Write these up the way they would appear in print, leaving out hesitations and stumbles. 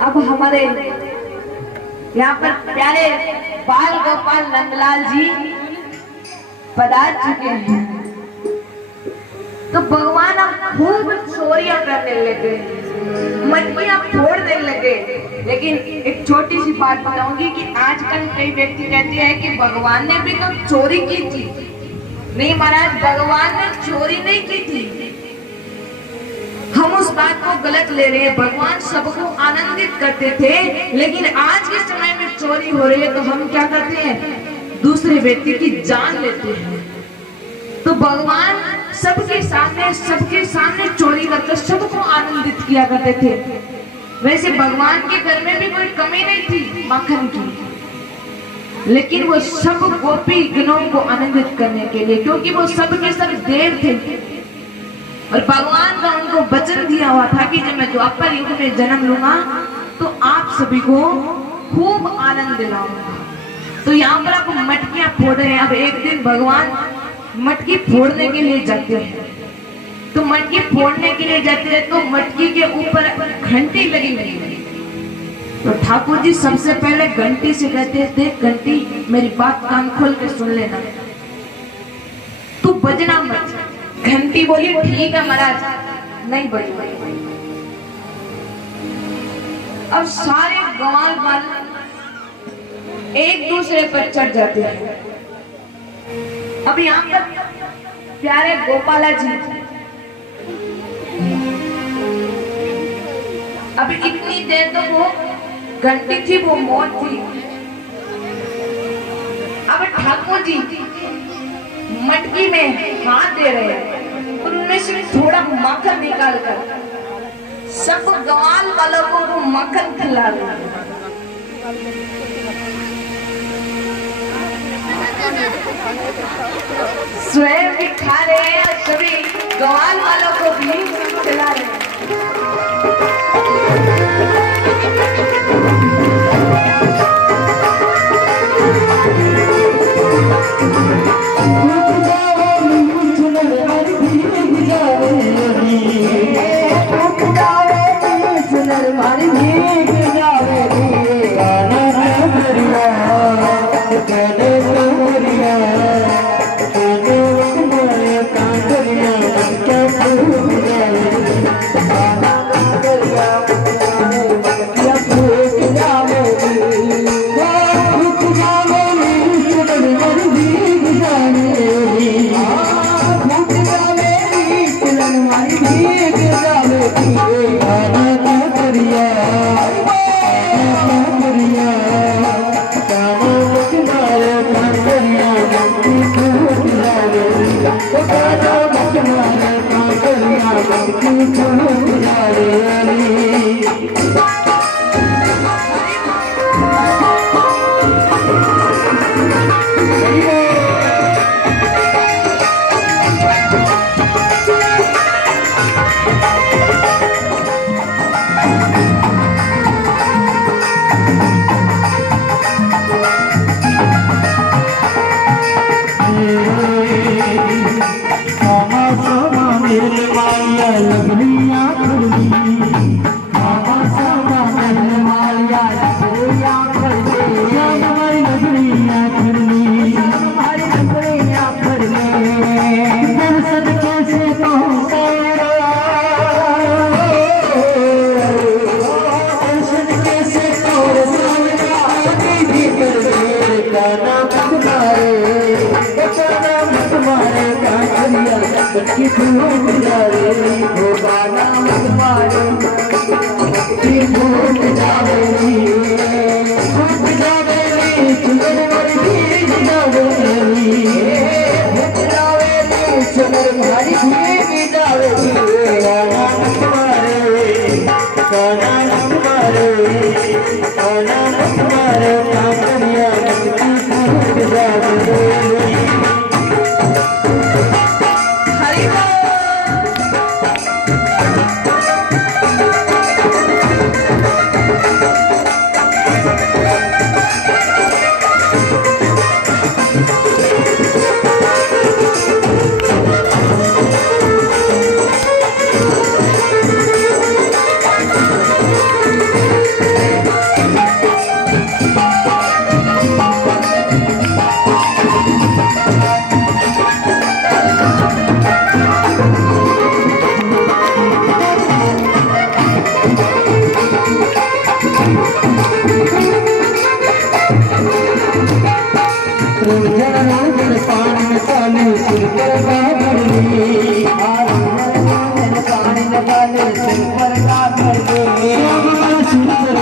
अब हमारे यहाँ पर प्यारे बाल गोपाल नंदलाल जी पधार चुके हैं। तो भगवान अब खूब चोरियां करने लगे, मटकियां फोड़ने लगे। लेकिन एक छोटी सी बात बताऊंगी कि आजकल कई व्यक्ति कहते हैं कि भगवान ने भी तो चोरी की थी। नहीं महाराज, भगवान ने चोरी नहीं की थी। हम उस बात को गलत ले रहे हैं। भगवान सबको आनंदित करते थे, लेकिन आज के समय में चोरी हो रही है तो हम क्या करते हैं? दूसरे व्यक्ति की जान लेते हैं। तो भगवान सबके सामने चोरी करके सबको आनंदित किया करते थे। वैसे भगवान के घर में भी कोई कमी नहीं थी माखन की, लेकिन वो सब गोपी गणों को आनंदित करने के लिए, क्योंकि वो सबके सब देव थे और भगवान का उनको वचन दिया हुआ था कि जब मैं द्वापर युग में जन्म लूंगा तो आप सभी को खूब आनंद दिलाऊंगा। तो यहाँ पर आप मटकियां फोड़ रहे हैं। अब एक दिन भगवान मटकी फोड़ने के लिए जाते हैं। तो मटकी फोड़ने के लिए जाते हैं तो मटकी के ऊपर घंटी लगी हुई है। तो ठाकुर जी सबसे पहले घंटी से कहते थे, घंटी मेरी बात कान खोल के सुन लेना, तू बजना मत। घंटी बोली ठीक है महाराज, नहीं बजूंगा। अब सारे गंवाल बाल एक दूसरे पर चढ़ जाते हैं। अब यहाँ पर प्यारे गोपाला जी, अभी इतनी देर तो वो घंटी थी, वो मोर थी। अब ठाकुर जी मटकी में हाथ दे रहे हैं और उनमें से थोड़ा मक्खन निकाल कर सब गंवाल वालों को वो मक्खन खिला रहे हैं। स्वयं भी खा रहे हैं और सभी गंवाल वालों को भी खिला रहे हैं।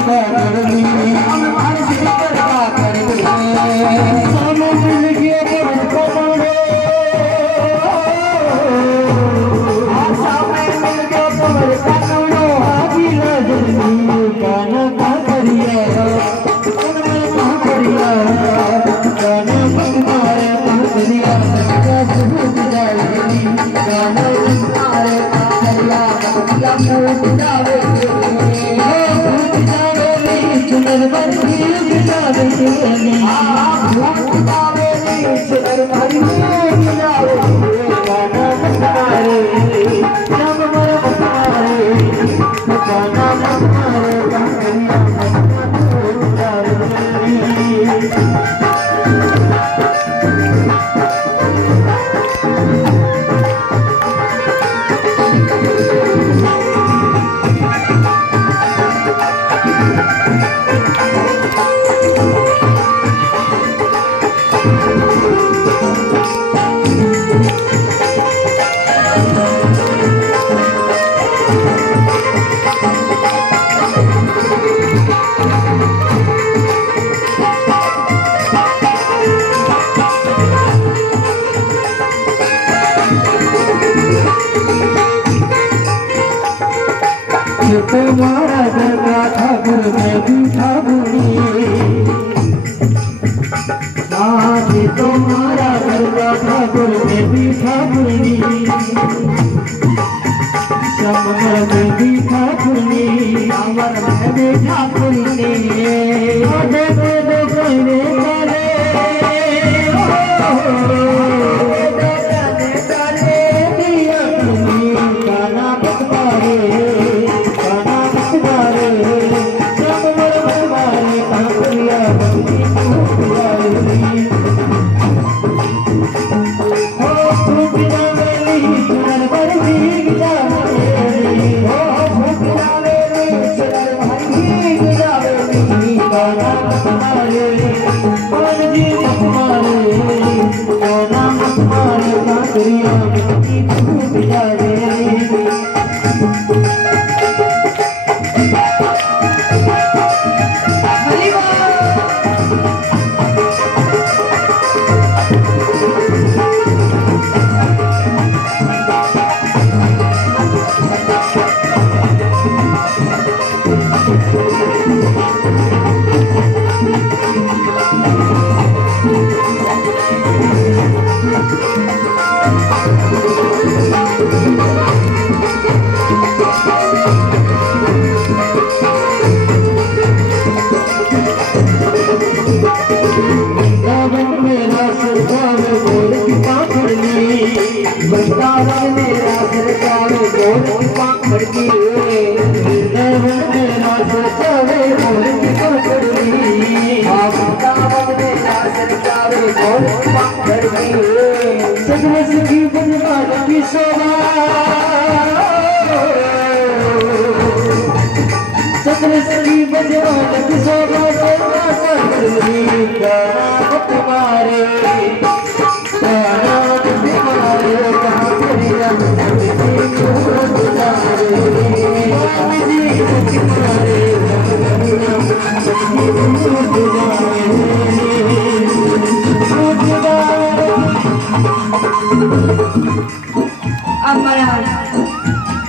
का करनी हमारे सिकर का करनी सामने मिल गया पर कमाने सामने मिल गया पर कमानो आगे लजनी गाना का करिया गाना का करिया गाना तुम्हारे का करिया सुबह जाएगी गाना तुम्हारे का करिया लम्बू जावे चुनर बरगी जावे भूत जावे चुनर बरगी जावे गाना तुम्हारे जब मर तुम्हारे गाना तुम्हारे का करिया तुम्हारा घर का ठाकुर मैं भी ठाकुरी तुम्हारा घर का ठाकुर मैं भी ठाकुरी समर में भी ठाकुरी अमर में भी ठाकुरी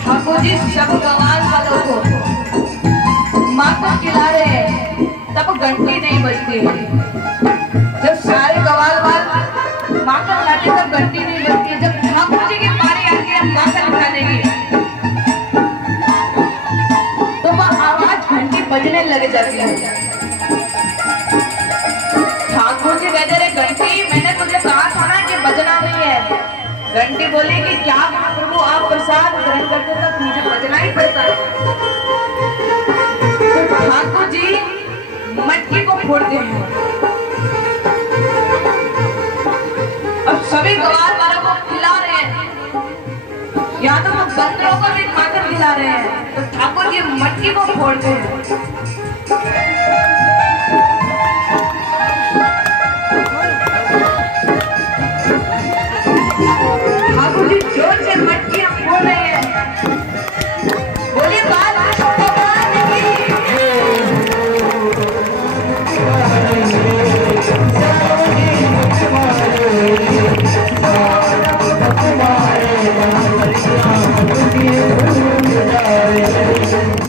ठाकुर जी सब गवाल वालों को माँ को खिला रहे हैं तब घंटी नहीं बजती है। जब सारे गवाल वाल माँ को खिलाते तब घंटी नहीं बजती है। जब ठाकुर जी की बारी आती है माँ को खिलाने की तो वह आवाज घंटी बजने लग जाती है। ठाकुर जी कहते रहे घंटी मैंने तुझे कहा था ना कि बजना नहीं है। घंटी बोली कि क्या प्रभु आप प्रसाद ग्रहण करते तक मुझे बजना ही पड़ता है। तो ठाकुर जी मटकी को फोड़ते हैं और सभी गवार वालों को खिला रहे हैं, या तो वो बंदरों को भी माकर खिला रहे हैं। तो ठाकुर जी मटकी को फोड़ते हैं